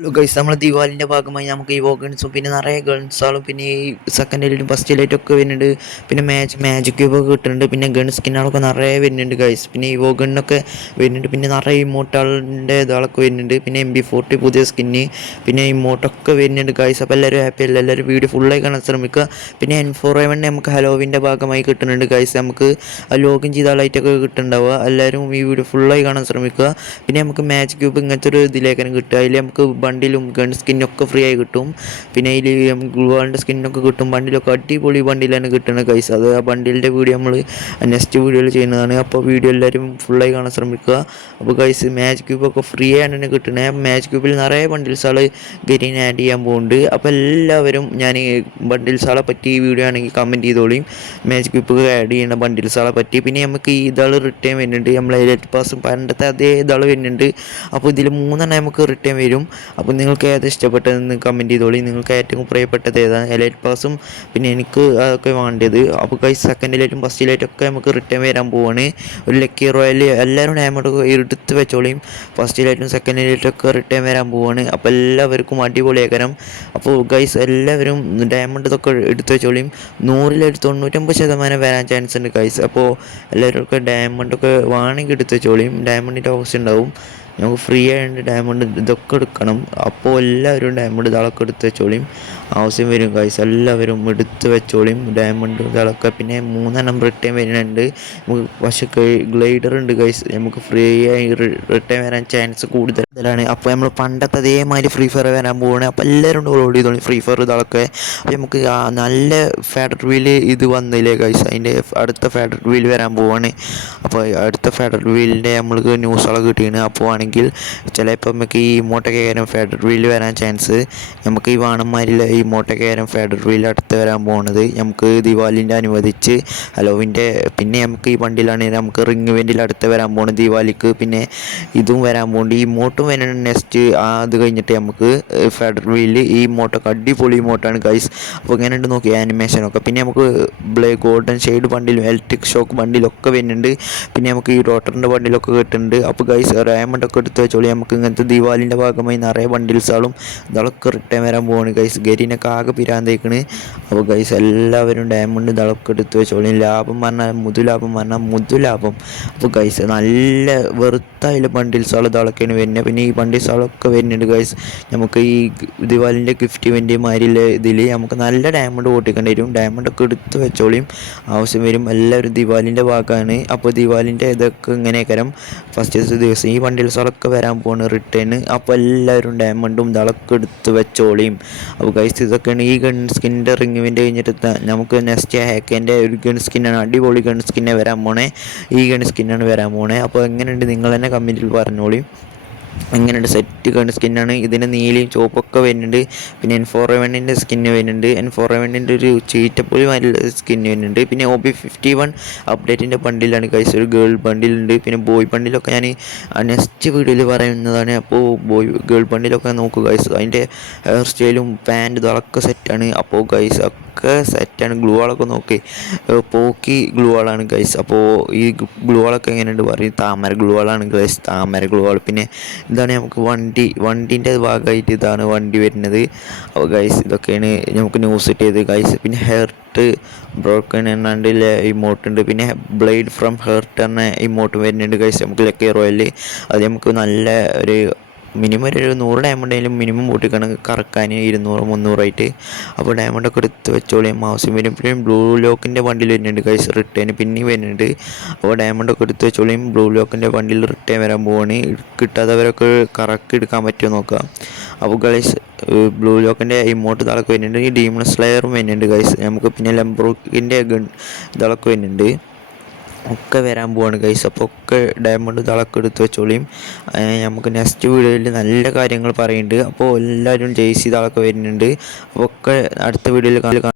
Hello guys, നമ്മൾ ദിവാലിൻ്റെ ഭാഗമായി നമുക്ക് ഈ വോഗൺസും പിന്നെ നിറയെ ഗൺസാളും പിന്നെ ഈ സെക്കൻഡ് എലൈറ്റും ഫസ്റ്റ് എലൈറ്റും ഒക്കെ വരുന്നുണ്ട്. പിന്നെ മാജിക് ക്യൂബൊക്കെ കിട്ടുന്നുണ്ട്. പിന്നെ ഗൺ സ്കിന്നുകളൊക്കെ നിറയെ വരുന്നുണ്ട് ഗൈസ്. പിന്നെ ഈ വോഗണിനൊക്കെ വരുന്നുണ്ട്. പിന്നെ നിറയെ ഇമോട്ടുകളുടെ ഇതാളൊക്കെ വരുന്നുണ്ട്. പിന്നെ MP40 പുതിയ സ്കിന്ന് പിന്നെ ഇമോട്ടൊക്കെ വരുന്നുണ്ട് ഗൈസ്. അപ്പോൾ എല്ലാവരും ഹാപ്പി അല്ല, എല്ലാവരും വീഡിയോ ഫുള്ളായി കാണാൻ ശ്രമിക്കുക. പിന്നെ N4A1 നമുക്ക് ഹലോവിൻ്റെ ഭാഗമായി കിട്ടുന്നുണ്ട് ഗൈസ്. നമുക്ക് ലോഗിൻ ചെയ്ത ആളായിട്ടൊക്കെ കിട്ടുന്നുണ്ടാവുക. എല്ലാവരും ഈ വീഡിയോ ഫുള്ളായി കാണാൻ ശ്രമിക്കുക. പിന്നെ നമുക്ക് മാജിക് ക്യൂബ് ഇങ്ങനത്തെ ഒരു ഇതിലേക്കാണ് കിട്ടുക. അതിൽ നമുക്ക് ബണ്ടിലും ഗൺ സ്കിന്നൊക്കെ ഫ്രീ ആയി കിട്ടും. പിന്നെ അതിൽ നമുക്ക് ഗ്ലൂവാളിൻ്റെ സ്കിന്നൊക്കെ കിട്ടും. ബണ്ടിലൊക്കെ അടിപൊളി ബണ്ടിലാണ് കിട്ടുന്നത് ഗൈസ്. അത് ആ ബണ്ടിലിൻ്റെ വീഡിയോ നമ്മൾ നെക്സ്റ്റ് വീഡിയോയിൽ ചെയ്യുന്നതാണ്. അപ്പോൾ വീഡിയോ എല്ലാവരും ഫുള്ളായി കാണാൻ ശ്രമിക്കുക. അപ്പോൾ ഗൈസ്, മാജിക് ക്യൂബൊക്കെ ഫ്രീ ആണ് തന്നെ കിട്ടുന്നത്. മാജിക് ക്യൂബിൽ നിറയെ ബണ്ടിൽസാൾ ഗെയിൻ ആഡ് ചെയ്യാൻ പോകുന്നുണ്ട്. അപ്പോൾ എല്ലാവരും ഞാൻ ബണ്ടിൽസാളെ പറ്റി ഈ വീഡിയോ ആണെങ്കിൽ കമൻറ്റ് ചെയ്തോളിയും, മാജിക് ക്യൂബ് ആഡ് ചെയ്യുന്ന ബണ്ടിൽസാളെ പറ്റി. പിന്നെ നമുക്ക് ഈ ഇതാൾ റിട്ടേൺ വരുന്നുണ്ട്. നമ്മൾ എലൈറ്റ് പാസും പണ്ടത്തെ അതേ ഇതാൾ വരുന്നുണ്ട്. അപ്പോൾ ഇതിൽ 3 നമുക്ക് റിട്ടേൺ വരും. അപ്പോൾ നിങ്ങൾക്ക് ഏത് ഇഷ്ടപ്പെട്ടതെന്ന് കമൻറ്റ് ചെയ്തോളി. നിങ്ങൾക്ക് ഏറ്റവും പ്രിയപ്പെട്ടത് ഏതാണ്? എലൈറ്റ് പാസും പിന്നെ എനിക്ക് അതൊക്കെ വേണ്ടത്. അപ്പോൾ ഗൈസ്, സെക്കൻഡ് എലൈറ്റും ഫസ്റ്റ് എലൈറ്റും ഒക്കെ നമുക്ക് റിട്ടേൺ വരാൻ പോവാണ്. ഒരു ലക്കി റോയൽ എല്ലാവരും ഡയമണ്ട് എടുത്ത് വെച്ചോളിയും. ഫസ്റ്റ് എലൈറ്റും സെക്കൻഡ് എലൈറ്റും ഒക്കെ റിട്ടേൺ വരാൻ പോവാണ്. അപ്പോൾ എല്ലാവർക്കും അടിപൊളിയാക്കണം. അപ്പോൾ ഗൈസ്, എല്ലാവരും ഡയമണ്ട് ഇതൊക്കെ എടുത്ത് വെച്ചോളിയും. 100-ൽ 99% വരാൻ ചാൻസ് ഉണ്ട് ഗൈസ്. അപ്പോൾ എല്ലാവർക്കും ഡയമണ്ടൊക്കെ വേണമെങ്കിൽ എടുത്ത് വെച്ചോളിയും. ഡയമണ്ടിൻ്റെ ആവശ്യം ഉണ്ടാവും. നമുക്ക് ഫ്രീ ആയിട്ട് ഡയമണ്ട് ഇതൊക്കെ എടുക്കണം. അപ്പോൾ എല്ലാവരും ഡയമണ്ട് ഇതാളൊക്കെ എടുത്ത് വെച്ചോളിയും. ആവശ്യം വരും ഗൈസ്, എല്ലാവരും എടുത്ത് വെച്ചോളിയും ഡയമണ്ട് ഇതാളൊക്കെ. പിന്നെ 3 റിട്ടേൺ വരുന്നുണ്ട്. പക്ഷേ ഗ്ലൈഡർ ഉണ്ട് ഗൈസ്, നമുക്ക് ഫ്രീ ആയി റിട്ടേൺ വരാൻ ചാൻസ് കൂടുതലാണ്. അപ്പോൾ നമ്മൾ പണ്ടത്തെ അതേമാതിരി ഫ്രീ ഫയർ വരാൻ പോവുകയാണ്. അപ്പോൾ എല്ലാവരും ഡൗൺലോഡ് ചെയ്തോളി ഫ്രീ ഫയർ ഇതാളൊക്കെ. അപ്പോൾ നമുക്ക് നല്ല ഫെഡറൽ വീല് ഇത് വന്നില്ലേ ഗൈസ്, അതിൻ്റെ അടുത്ത ഫെഡറൽ വീൽ വരാൻ പോവുകയാണ്. അപ്പോൾ അടുത്ത ഫെഡറൽ വീലിൻ്റെ നമ്മൾക്ക് ന്യൂസുകളൊക്കെ കിട്ടിയാണ്. അപ്പോൾ ആണെങ്കിൽ ചിലപ്പോൾ നമുക്ക് ഈ ഇമോട്ടൊക്കെ കയറും ഫെഡറൽ വീൽ വരാൻ ചാൻസ്. നമുക്ക് ഈ വാണന്മാരിൽ ഈ ഇമോട്ടൊക്കെ കയറും ഫെഡറൽ വീൽ അടുത്ത് വരാൻ പോകുന്നത്. നമുക്ക് ദിവാലിൻ്റെ അനുവദിച്ച് ഹലോവിൻ്റെ പിന്നെ നമുക്ക് ഈ വണ്ടിയിലാണെങ്കിൽ നമുക്ക് റിങ് ഇവൻറ്റിൽ അടുത്ത് വരാൻ പോകുന്നത് ദിവാലിക്ക്. പിന്നെ ഇതും വരാൻ പോകുന്നുണ്ട്. ഈ ഇമോട്ടും വരണം നെക്സ്റ്റ്. അത് കഴിഞ്ഞിട്ട് നമുക്ക് ഫെഡറൽ വീല് ഈ ഇമോട്ടൊക്കെ അടിപൊളി ഇമോട്ടാണ് ഗൈസ്. അപ്പോൾ ഇങ്ങനെയുണ്ട് നോക്കി ആനിമേഷനൊക്കെ. പിന്നെ നമുക്ക് ഗോൾഡൻ ഷെയ്ഡ് ബണ്ടിലും ഇലക്ട്രിക് ഷോക്ക് ബണ്ടിലൊക്കെ വരുന്നുണ്ട്. പിന്നെ നമുക്ക് ഈ റോട്ടറിൻ്റെ ബണ്ടിലൊക്കെ കിട്ടുന്നുണ്ട്. അപ്പോൾ ഗൈസ്, ഡയമണ്ടൊക്കെ എടുത്ത് വെച്ചോളി. നമുക്ക് ഇങ്ങനത്തെ ദിവാലിൻ്റെ ഭാഗമായി നിറയെ ബണ്ടിൽസാളും ഇതൊക്കെ റിട്ടേൺ വരാൻ പോവാണ് ഗൈസ്. ഗരീനൊക്കെ ആകെ പിരാന്തേക്കണ്. അപ്പോൾ ഗൈസ്, എല്ലാവരും ഡയമണ്ട് ഇതൊക്കെ എടുത്ത് വെച്ചോളി. ലാഭം പറഞ്ഞാൽ മുതുലാഭം പറഞ്ഞാൽ മുതുലാഭം. അപ്പോൾ ഗൈസ്, നല്ല വെറുത്തായാലും ബണ്ടിൽസാൾ ഇതൊക്കെയാണ് വരുന്നത്. പിന്നെ ഈ ബണ്ടിൽസാളൊക്കെ വരുന്നുണ്ട് ഗൈസ്. നമുക്ക് ഈ ദിവാലിൻ്റെ ഗിഫ്റ്റ് ഇവൻ്റ് മാതിരിയുള്ള ഇതിൽ നമുക്ക് നല്ല ഡയമണ്ട് ഓട്ടിക്കേണ്ടി വരും. ഡയമണ്ടൊക്കെ എടുത്ത് വെച്ചോളിയും, ആവശ്യം വരും. എല്ലാവരും ദിവാലിൻ്റെ ഭാഗമാണ്. അപ്പോൾ ദിവാലിൻ്റെ ഇതൊക്കെ ഇങ്ങനെയൊക്കെ ഫസ്റ്റ് ദിവസം ഈ ബണ്ടിൽസുകളൊക്കെ വരാൻ പോകുന്ന റിട്ടേൺ. അപ്പോൾ എല്ലാവരും ഡയമണ്ടും ഇതൊക്കെ എടുത്ത് വെച്ചോളിയും. അപ്പോൾ ഗൈസ്, ഇതൊക്കെയാണ് ഈ ഗൺ സ്കിന്നിൻ്റെ റിങ് ഇവൻ്റ് കഴിഞ്ഞിട്ട് നമുക്ക് നെക്സ്റ്റ് ഹാക്കേൻ്റെ ഒരു ഗൺ സ്കിന്നാണ്. അടിപൊളി ഗൺ സ്കിന്നെ വരാൻ പോണേ. ഈ ഗൺ സ്കിന്നാണ് വരാൻ പോണേ. അപ്പോൾ എങ്ങനെയുണ്ട് നിങ്ങൾ തന്നെ കമൻറ്റിൽ പറഞ്ഞോളിയും. അങ്ങനെയുണ്ട് സെറ്റ് ഗൺ സ്കിന്നാണ്. ഇതിന് നീലയും ചുവപ്പൊക്കെ വരുന്നുണ്ട്. പിന്നെ N4A1 സ്കിന്ന് വരുന്നുണ്ട്. N4A1 ഒരു ചീറ്റപ്പൊലി മാതിരി സ്കിന്ന് വരുന്നുണ്ട്. പിന്നെ OB51 അപ്ഡേറ്റിൻ്റെ ബണ്ടിലാണ് ഗൈസ്. ഒരു ഗേൾ ബണ്ടിലുണ്ട്. പിന്നെ ബോയ് ബണ്ടിലൊക്കെ ഞാൻ നെക്സ്റ്റ് വീഡിയോയിൽ പറയുന്നതാണ്. അപ്പോൾ ഗേൾ ബണ്ടിലൊക്കെ നോക്കുക ഗൈസ്. അതിൻ്റെ ഹെയർ സ്റ്റൈലും പാൻറ്റ് ഇതൊക്കെ സെറ്റാണ്. അപ്പോൾ ഗൈസ് ഒക്കെ സെറ്റാണ്. ഗ്ലൂ വാളൊക്കെ നോക്കി പോക്കി ഗ്ലൂ വാളാണ് ഗൈസ്. അപ്പോൾ ഈ ഗ്ലൂ വാളൊക്കെ എങ്ങനെയുണ്ട് പറയും? താമര ഗ്ലൂ വാളാണ് ഗൈസ്, താമര ഗ്ലൂ വാൾ. പിന്നെ ഇതാണ് നമുക്ക് വണ്ടീൻ്റെ ഭാഗമായിട്ട് ഇതാണ് വണ്ടി വരുന്നത്. അപ്പോൾ ഗൈസ്, ഇതൊക്കെയാണ് നമുക്ക് ന്യൂസ് കിട്ടിയത് ഗൈസ്. പിന്നെ ഹെർട്ട് ബ്രോക്കൺ എന്നാണ്ടിലെ ഇമോട്ടുണ്ട്. പിന്നെ ബ്ലേഡ് ഫ്രം ഹെർട്ട് എന്ന ഇമോട്ട് വരുന്നുണ്ട് ഗൈസ്. നമുക്ക് ലക്കി റോയൽ അത് നമുക്ക് നല്ല ഒരു മിനിമം ഒരു 100 ഡയമണ്ടായാലും മിനിമം പൊട്ടിക്കണം കറക്കാൻ 200-300 അപ്പോൾ ഡയമണ്ടൊക്കെ എടുത്ത് വെച്ചോളിയും, ആവശ്യം വരും. പിന്നെ ബ്ലൂ ലോക്കിൻ്റെ വണ്ടിയിൽ വരുന്നുണ്ട് ഗൈസ് റിട്ടേൺ പിന്നെയും വരുന്നുണ്ട്. അപ്പോൾ ഡയമണ്ടൊക്കെ എടുത്ത് വെച്ചോളിയും. ബ്ലൂ ലോക്കിൻ്റെ വണ്ടിയിൽ റിട്ടേൺ വരാൻ പോവാണ്. കിട്ടാത്തവരൊക്കെ കറക്റ്റ് എടുക്കാൻ പറ്റുമോ നോക്കാം. അപ്പോൾ ഗൈസ്, ബ്ലൂ ലോക്കിൻ്റെ ഇമോട്ട് ഇതൊക്കെ വരുന്നുണ്ട്. ഈ ഡീമൺ സ്ലെയറും വരുന്നുണ്ട് ഗൈസ്. നമുക്ക് പിന്നെ ലംബ്രോക്കിൻ്റെ ഗൺ ഇതൊക്കെ വരുന്നുണ്ട്. ഒക്കെ വരാൻ പോവാണ് ഗൈസ്. അപ്പോൾ ഒക്കെ ഡയമണ്ട് ഇതൊക്കെ എടുത്ത് വെച്ചോളിയും. നമുക്ക് നെക്സ്റ്റ് വീഡിയോയിൽ നല്ല കാര്യങ്ങൾ പറയുന്നുണ്ട്. അപ്പോൾ എല്ലാവരും ജെയ്സി ഇതൊക്കെ വരുന്നുണ്ട്. അപ്പോൾ ഒക്കെ അടുത്ത വീഡിയോയിൽ